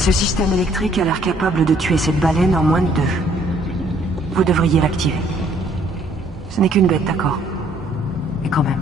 Ce système électrique a l'air capable de tuer cette baleine en moins de 2. Vous devriez l'activer. Ce n'est qu'une bête, d'accord. Mais quand même.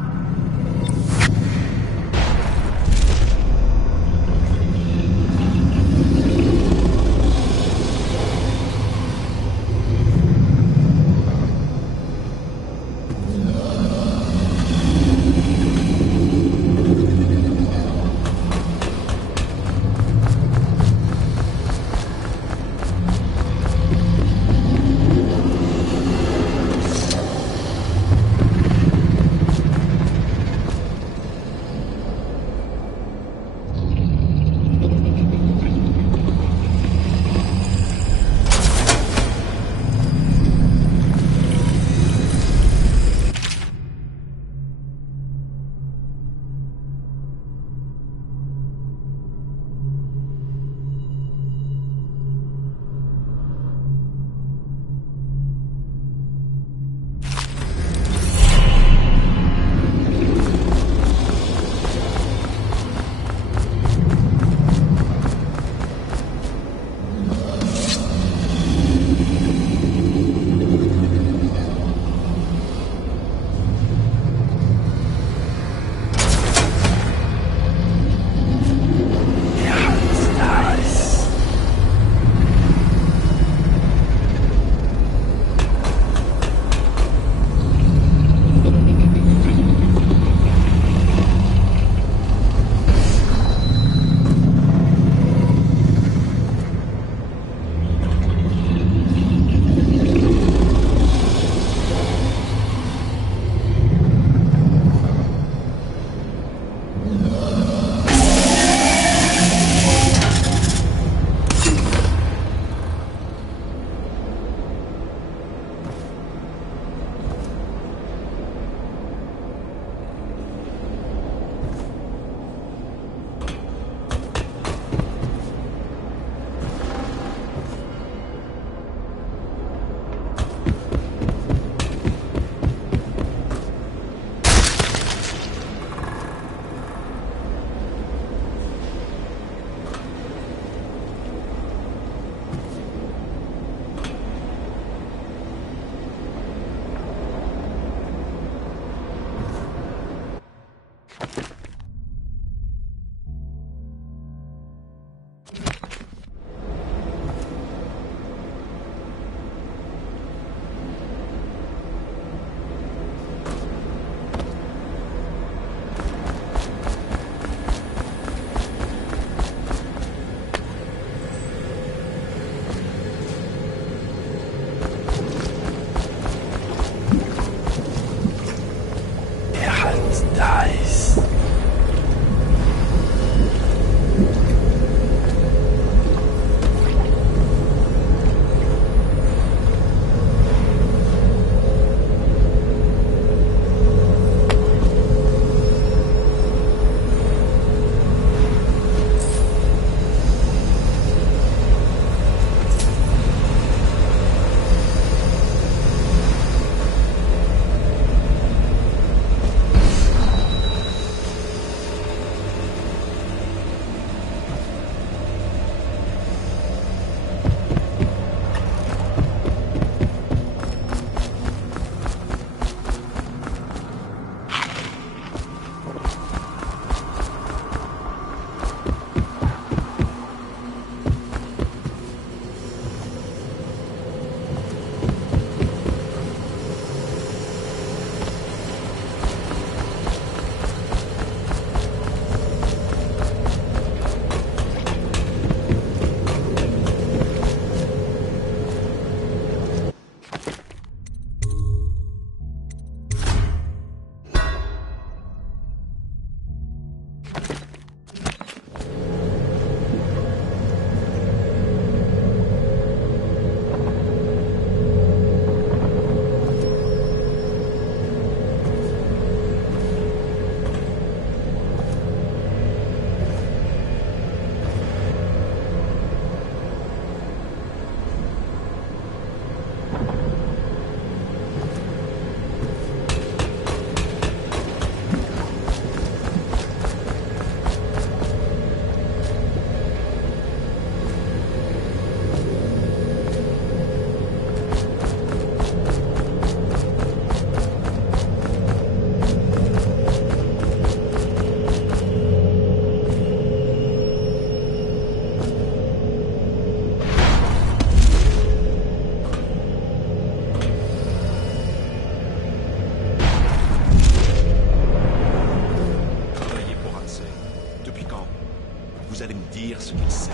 faire ce qu'il sait.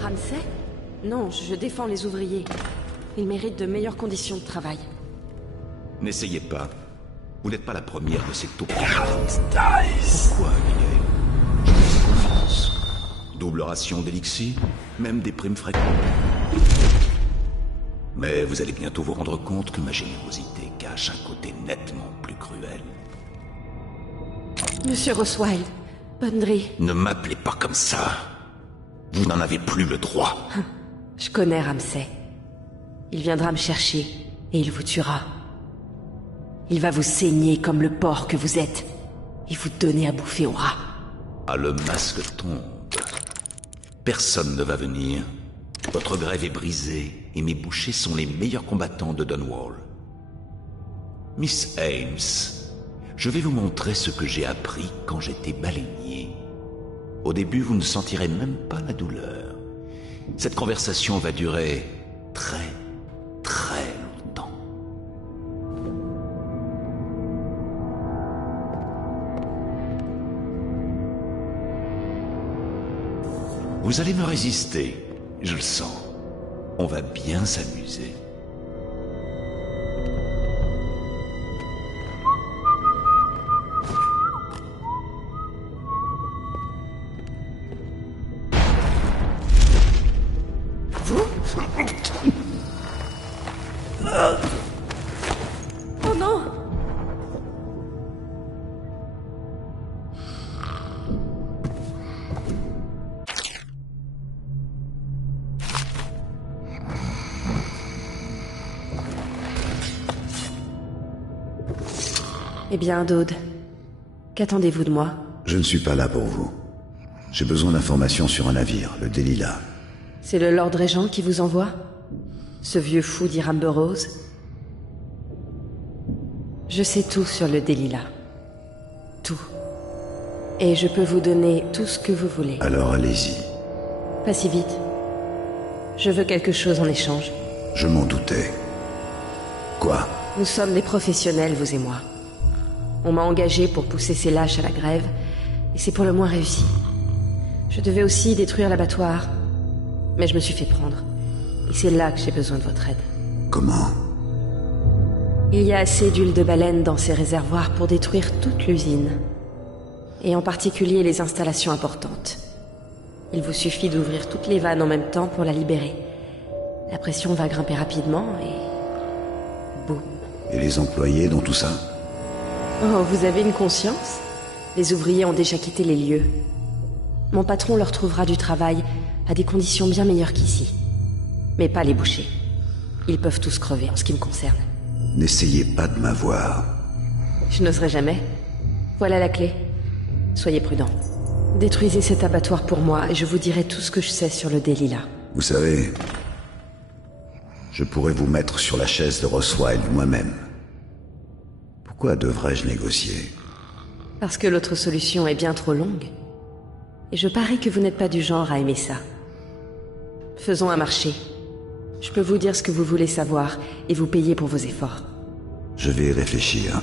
Ramsay? Non, je défends les ouvriers. Ils méritent de meilleures conditions de travail. N'essayez pas. Vous n'êtes pas la première de ces taupes. Pourquoi, Abigail? Je vous fais confiance. Double ration d'élixir, même des primes fréquentes. Mais vous allez bientôt vous rendre compte que ma générosité cache un côté nettement plus cruel. Monsieur Roswild, Bundry... Ne m'appelez pas comme ça. Vous n'en avez plus le droit. Je connais Ramsay. Il viendra me chercher, et il vous tuera. Il va vous saigner comme le porc que vous êtes, et vous donner à bouffer au rat. Ah, le masque tombe. Personne ne va venir. Votre grève est brisée, et mes bouchers sont les meilleurs combattants de Dunwall. Miss Ames, je vais vous montrer ce que j'ai appris quand j'étais baleinier. Au début, vous ne sentirez même pas la douleur. Cette conversation va durer très, très longtemps. Vous allez me résister, je le sens. On va bien s'amuser. Oh non! Eh bien, Dode, qu'attendez-vous de moi? Je ne suis pas là pour vous. J'ai besoin d'informations sur un navire, le Delilah. C'est le Lord Régent qui vous envoie? Ce vieux fou d'Iram Burroughs? Je sais tout sur le Delilah. Tout. Et je peux vous donner tout ce que vous voulez. Alors allez-y. Pas si vite. Je veux quelque chose en échange. Je m'en doutais. Quoi? Nous sommes des professionnels, vous et moi. On m'a engagé pour pousser ces lâches à la grève, et c'est pour le moins réussi. Je devais aussi détruire l'abattoir, mais je me suis fait prendre. Et c'est là que j'ai besoin de votre aide. Comment? Il y a assez d'huile de baleine dans ces réservoirs pour détruire toute l'usine. Et en particulier les installations importantes. Il vous suffit d'ouvrir toutes les vannes en même temps pour la libérer. La pression va grimper rapidement et... boum. Et les employés dans tout ça? Oh, vous avez une conscience? Les ouvriers ont déjà quitté les lieux. Mon patron leur trouvera du travail à des conditions bien meilleures qu'ici. Mais pas les bouchers. Ils peuvent tous crever en ce qui me concerne. N'essayez pas de m'avoir. Je n'oserai jamais. Voilà la clé. Soyez prudents. Détruisez cet abattoir pour moi et je vous dirai tout ce que je sais sur le Delilah. Vous savez, je pourrais vous mettre sur la chaise de Roswild moi-même. Pourquoi devrais-je négocier? Parce que l'autre solution est bien trop longue. Et je parie que vous n'êtes pas du genre à aimer ça. Faisons un marché. Je peux vous dire ce que vous voulez savoir et vous payer pour vos efforts. Je vais y réfléchir.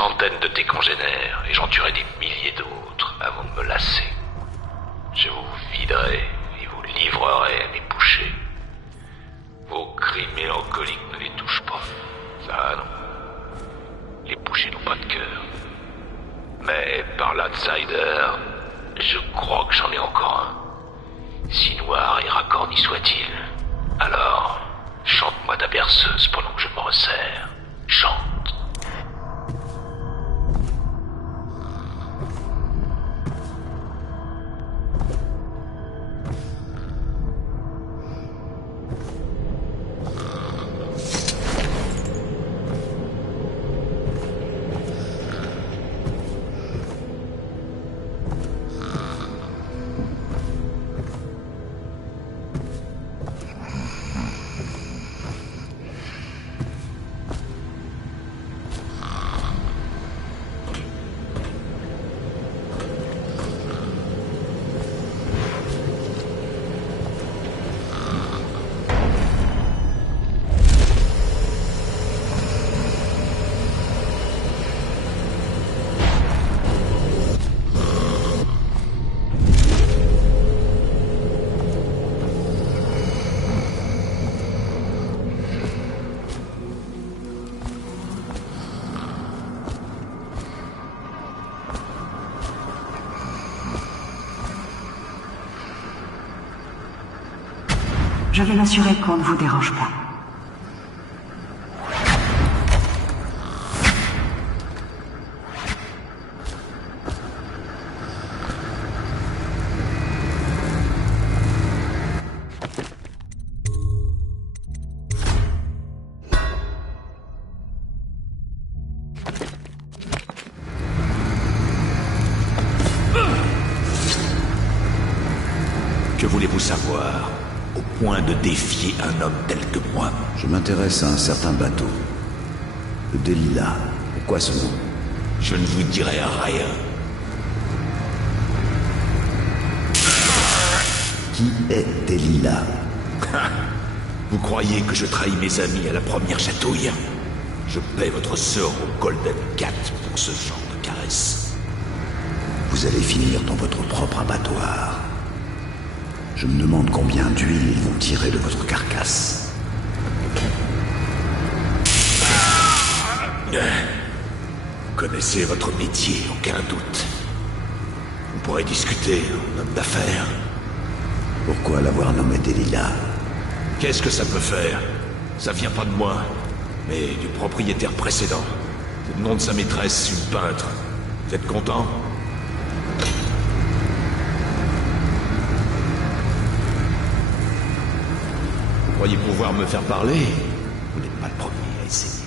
centaines de tes congénères et j'en tuerai des milliers d'autres avant de me lasser. Je vous viderai et vous livrerai à mes bouchers. Vos cris mélancoliques ne les touchent pas. Ça, non. Les bouchers n'ont pas de cœur. Mais par l'outsider, je crois que j'en ai encore un. Si noir et racorni soit-il. Alors, chante-moi ta berceuse pendant que je me resserre. Chante. Je vais m'assurer qu'on ne vous dérange pas. Que voulez-vous savoir, au point de défier un homme tel que moi? Je m'intéresse à un certain bateau. Le Delilah. Pourquoi ce nom? Je ne vous dirai rien. Qui est Delilah? Vous croyez que je trahis mes amis à la première chatouille? Je paie votre sort au Golden Cat pour ce genre de caresse. Vous allez finir dans votre propre abattoir. Je me demande combien d'huile ils vont tirer de votre carcasse. Vous connaissez votre métier, aucun doute. On pourrait discuter en homme d'affaires. Pourquoi l'avoir nommé Delilah? Qu'est-ce que ça peut faire? Ça vient pas de moi, mais du propriétaire précédent. C'est le nom de sa maîtresse, une peintre. Vous êtes content? Vous croyez pouvoir me faire parler? Vous n'êtes pas le premier à essayer.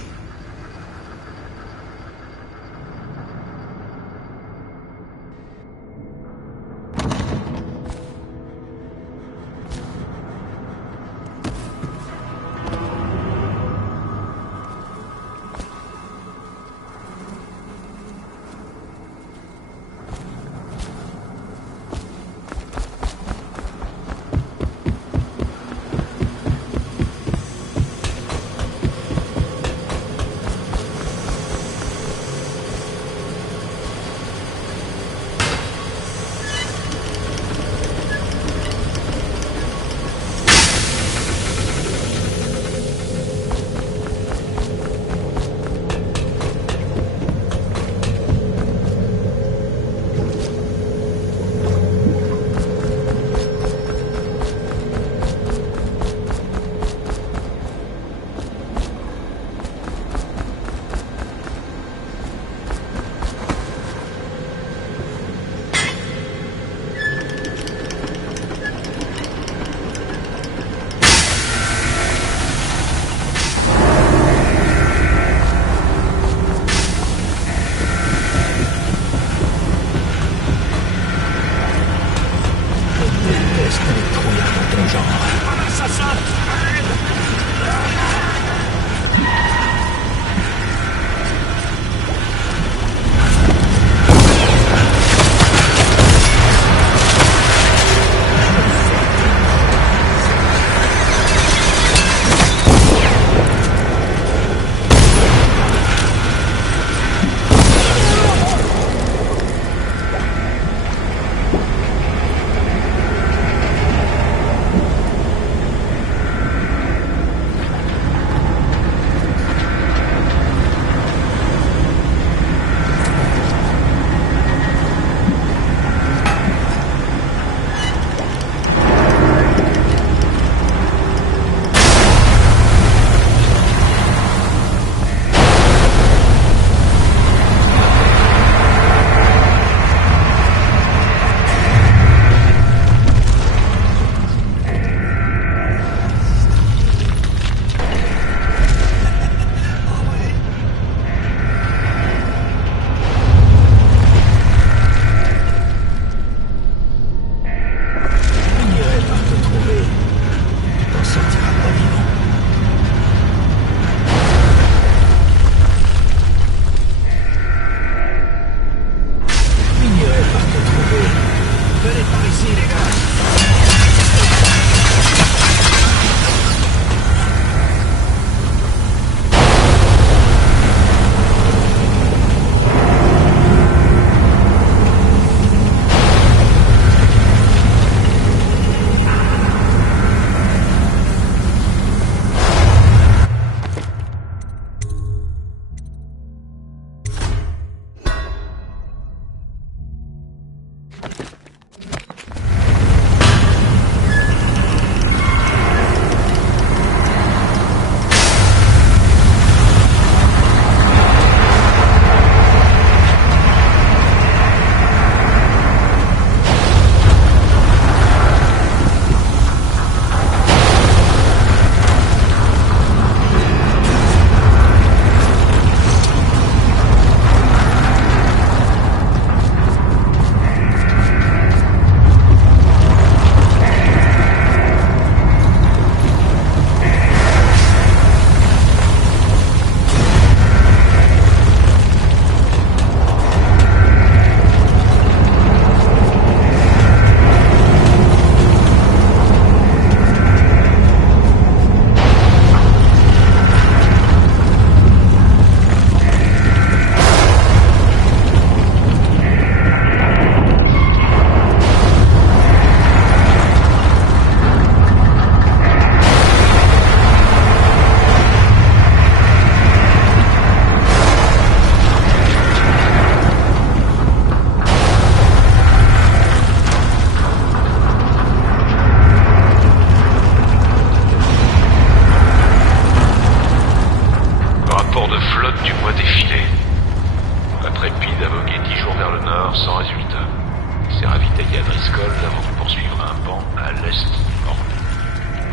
et à Driscoll avant de poursuivre un pan à l'est-nord.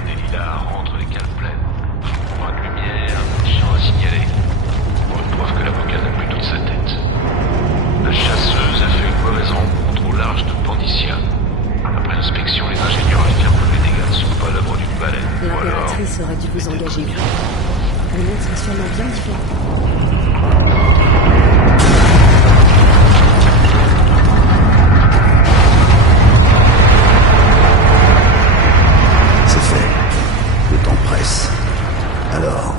Delilah rentre les cales pleines. Point de lumière, champ à signaler. Pour une preuve que l'avocat n'a plus toute sa tête. La chasseuse a fait une mauvaise rencontre au large de Pandicia. Après inspection, les ingénieurs affirment que les dégâts ne sont pas l'œuvre d'une baleine. L'impératrice aurait dû vous engager, vous. Le monde serait sûrement bien différent. C'est fait. Le temps presse. Alors,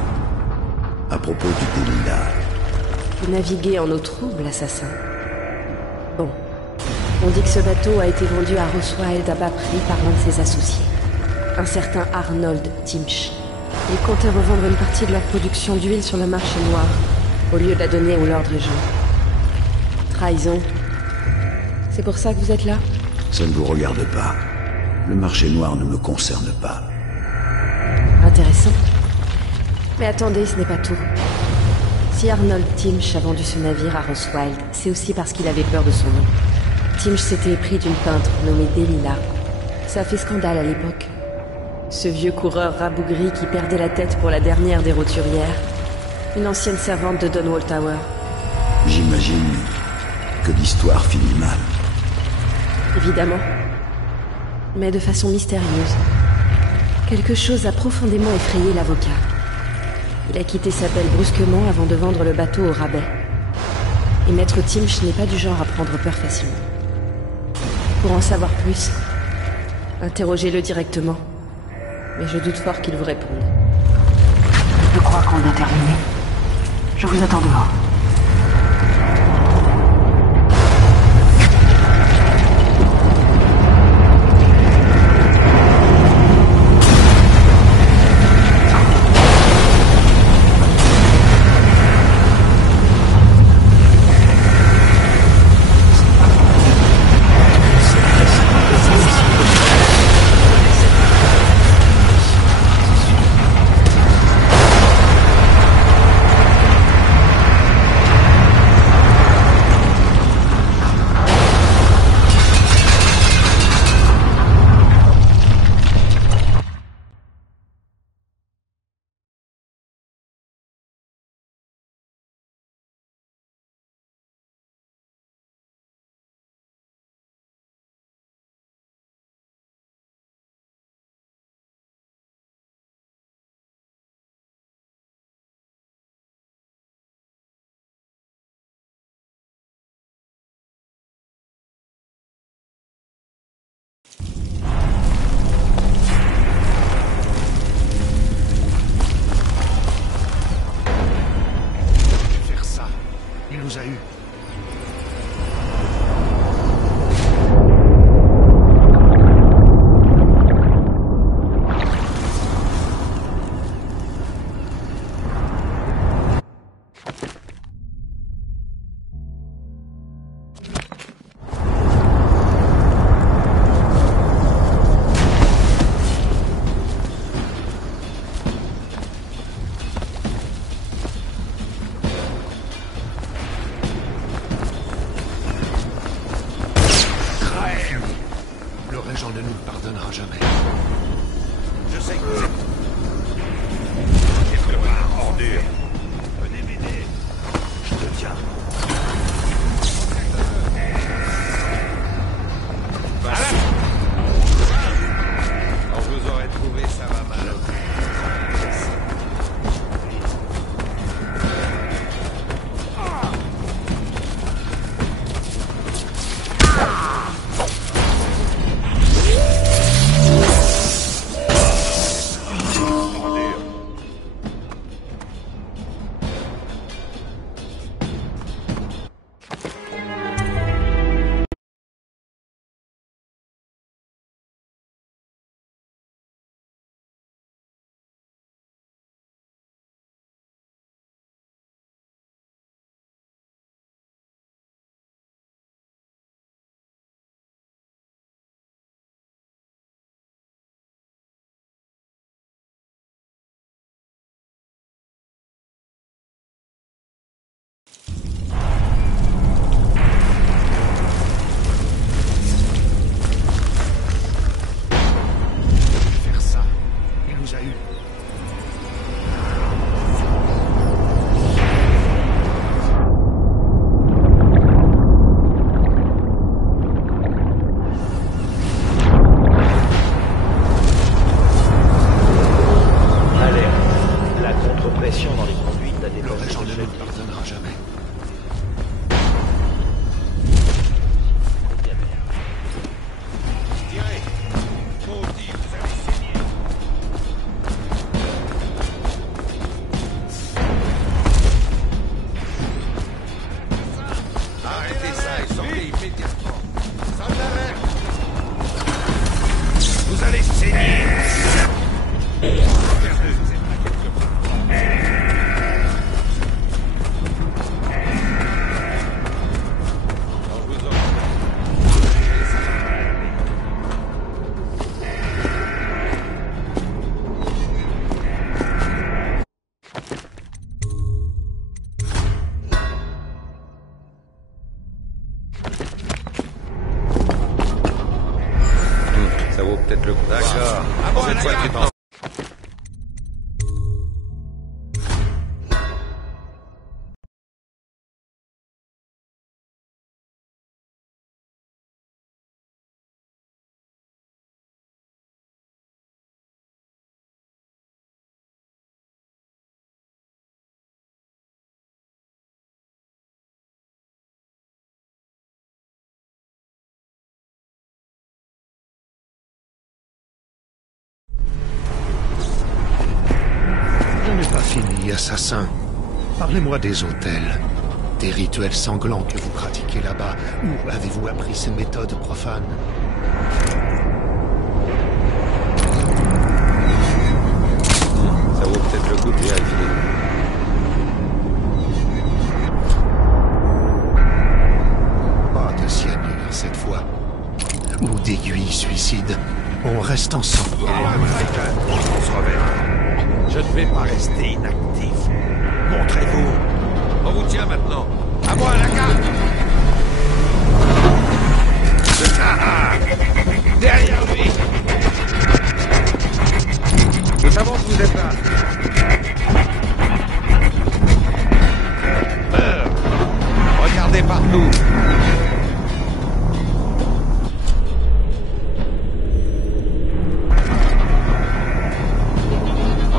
à propos du Delilah. Vous naviguez en eau trouble, assassin. Bon. On dit que ce bateau a été vendu à Roswell à bas prix par l'un de ses associés. Un certain Arnold Timch. Ils comptaient revendre une partie de leur production d'huile sur le marché noir, au lieu de la donner au Lord Régent. Trahison. C'est pour ça que vous êtes là? Ça ne vous regarde pas. Le marché noir ne me concerne pas. Intéressant. Mais attendez, ce n'est pas tout. Si Arnold Timch a vendu ce navire à Roswell, c'est aussi parce qu'il avait peur de son nom. Timch s'était épris d'une peintre nommée Delilah. Ça a fait scandale à l'époque. Ce vieux coureur rabougri qui perdait la tête pour la dernière des roturières. Une ancienne servante de Dunwall Tower. J'imagine que l'histoire finit mal. Évidemment. Mais de façon mystérieuse. Quelque chose a profondément effrayé l'avocat. Il a quitté sa belle brusquement avant de vendre le bateau au rabais. Et Maître Timch n'est pas du genre à prendre peur facilement. Pour en savoir plus, interrogez-le directement. Mais je doute fort qu'il vous réponde. Je crois qu'on a terminé. Je vous attends dehors. nous a eus. peut-être le coup. D'accord. Cette fois, tu t'en... Je n'ai pas fini, assassin. Parlez-moi des hôtels, des rituels sanglants que vous pratiquez là-bas. Où avez-vous appris ces méthodes profanes? Ça vaut peut-être le coup de vérifier. Pas de cyanure cette fois. Ou d'aiguilles suicides. On reste ensemble. On se reverra. Je ne vais pas rester inactif. Montrez-vous. On vous tient maintenant. À moi, la carte. Derrière lui. Nous savons que vous êtes là. Regardez partout.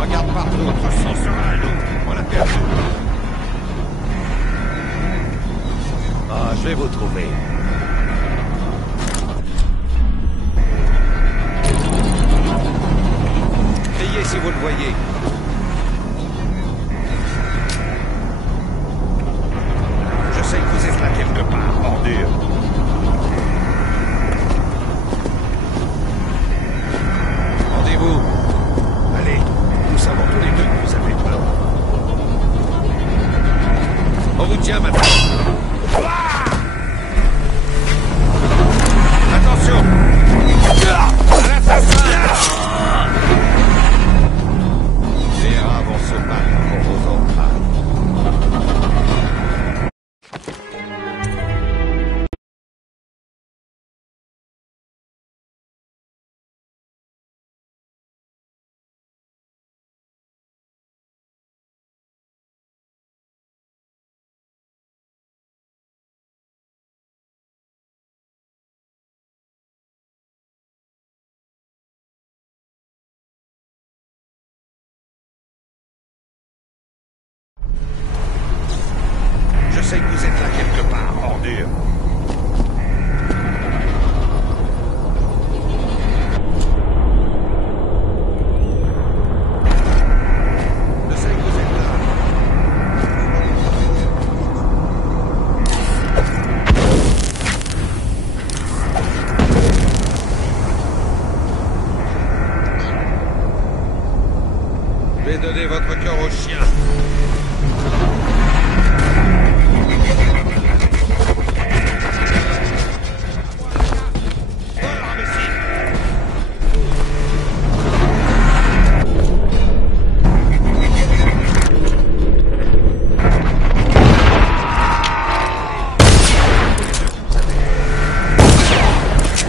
Regarde partout. Votre sang sera à nous. On l'a perdu. Ah, je vais vous trouver. Criez si vous le voyez. Je sais que vous êtes là quelque part, ordure. Rendez-vous. Allez, nous savons tous les deux que vous avez peur. On vous tient maintenant. Attention. À l'assassin. Les rats vont se battre pour vos entrailles. Je sais que vous êtes là quelque part, ordure. Je sais que vous êtes là. Je vais donner votre cœur au chien.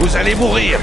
Vous allez mourir.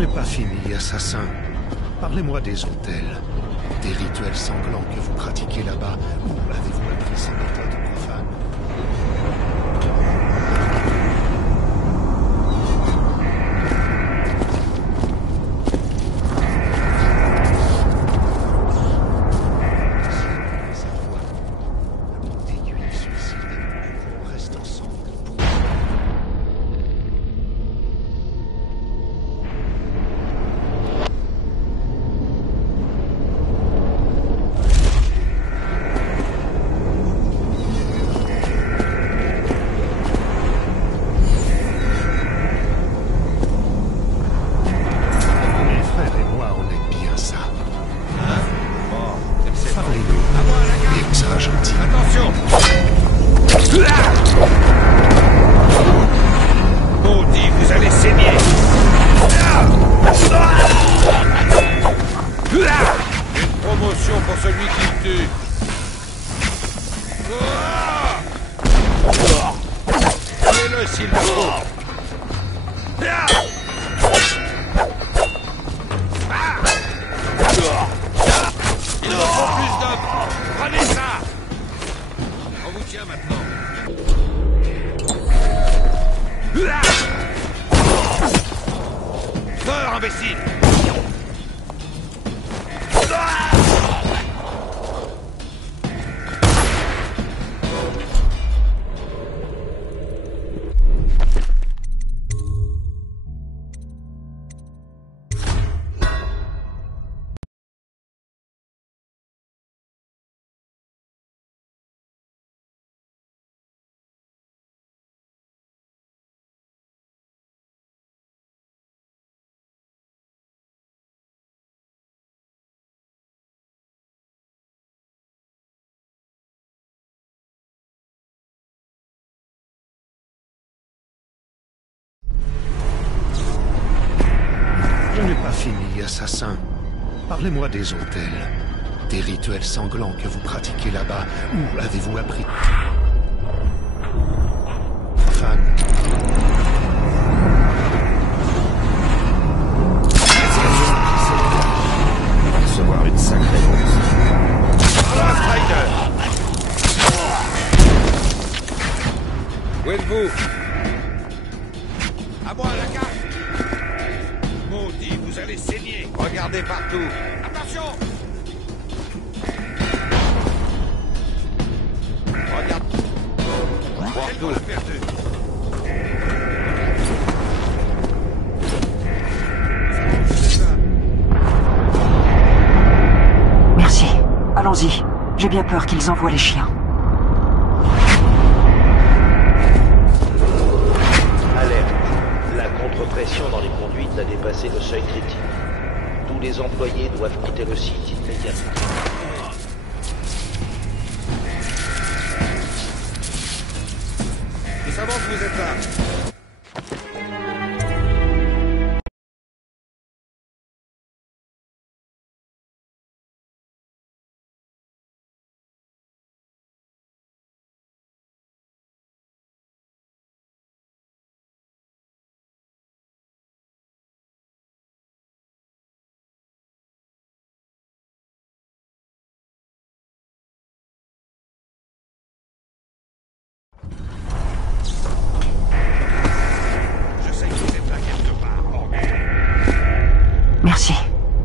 n'ai pas fini, assassin. Parlez-moi des autels, des rituels sanglants que vous pratiquez là-bas. Où avez-vous appris ces méthodes profanes? Je n'ai pas fini, assassin. Parlez-moi des autels, des rituels sanglants que vous pratiquez là-bas. Où avez-vous appris? Fan. Recevoir une sacrée réponse. Alors, Strider! Où êtes-vous? À moi, la carte! Maudit, vous allez saigner! Regardez partout! Attention! Regarde! Partout! Perdu! Merci. Allons-y. J'ai bien peur qu'ils envoient les chiens. Alerte. La contre-pression dans les conduites a dépassé le seuil critique. Tous les employés doivent quitter le site immédiatement. Nous savons que vous êtes là. Merci.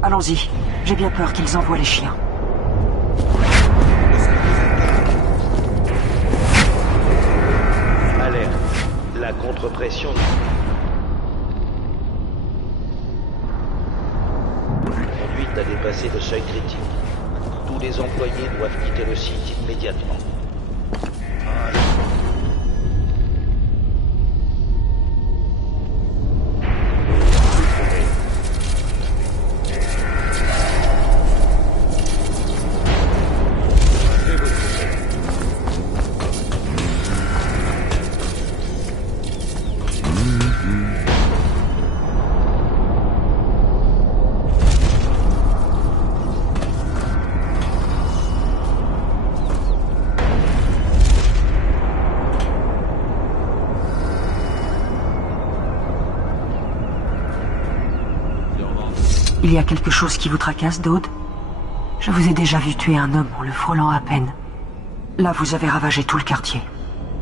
Allons-y. J'ai bien peur qu'ils envoient les chiens. Alerte. La contre-pression... La conduite a dépassé le seuil critique. Tous les employés doivent quitter le site immédiatement. Il y a quelque chose qui vous tracasse, Dode? Je vous ai déjà vu tuer un homme en le frôlant à peine. Là, vous avez ravagé tout le quartier.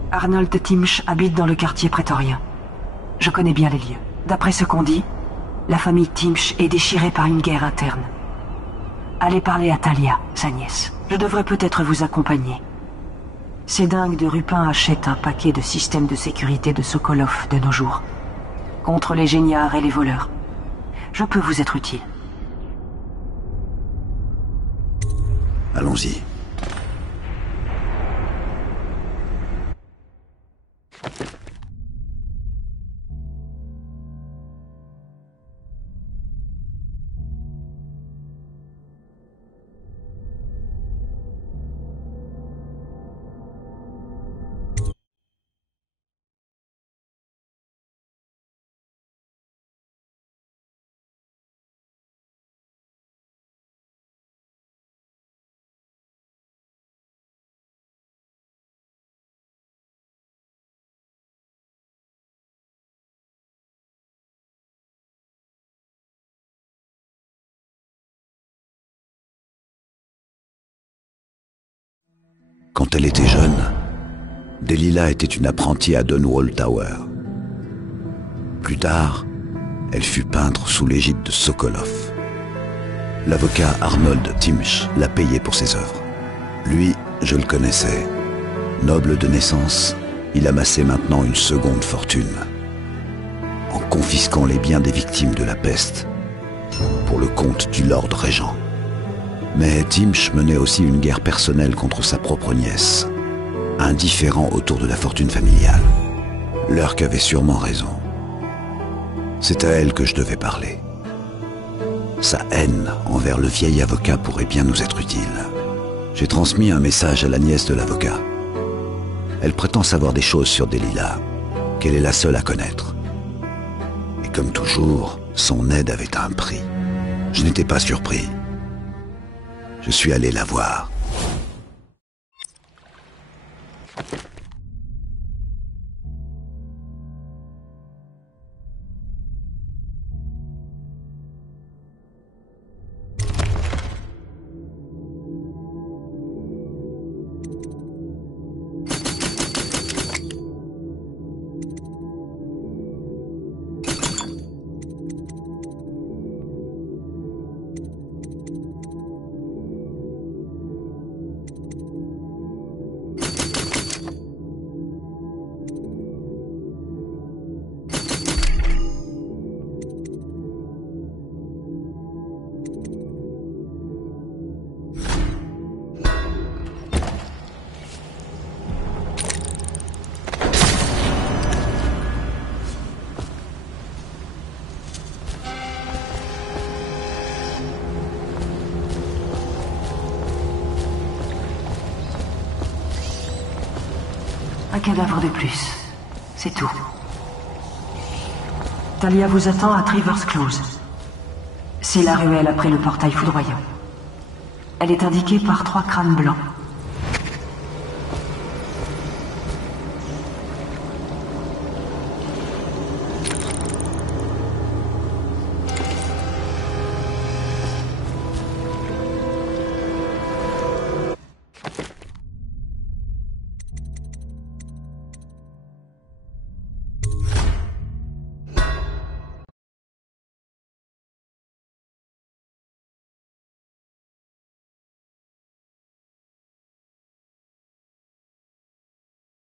Arnold Timsh habite dans le quartier prétorien. Je connais bien les lieux. D'après ce qu'on dit, la famille Timsh est déchirée par une guerre interne. Allez parler à Talia, sa nièce. Je devrais peut-être vous accompagner. Ces dingues de Rupin achètent un paquet de systèmes de sécurité de Sokolov de nos jours. Contre les géniards et les voleurs. Je peux vous être utile. Allons-y. Quand elle était jeune, Delilah était une apprentie à Dunwall Tower. Plus tard, elle fut peintre sous l'égide de Sokolov. L'avocat Arnold Timsh l'a payé pour ses œuvres. Lui, je le connaissais. Noble de naissance, il amassait maintenant une seconde fortune. En confisquant les biens des victimes de la peste, pour le compte du Lord Régent. Mais Timsh menait aussi une guerre personnelle contre sa propre nièce, indifférent autour de la fortune familiale. Lurk avait sûrement raison. C'est à elle que je devais parler. Sa haine envers le vieil avocat pourrait bien nous être utile. J'ai transmis un message à la nièce de l'avocat. Elle prétend savoir des choses sur Delilah, qu'elle est la seule à connaître. Et comme toujours, son aide avait un prix. Je n'étais pas surpris. Je suis allé la voir. Un cadavre de plus. C'est tout. Talia vous attend à Trivers Close. C'est la ruelle après le portail foudroyant. Elle est indiquée par 3 crânes blancs.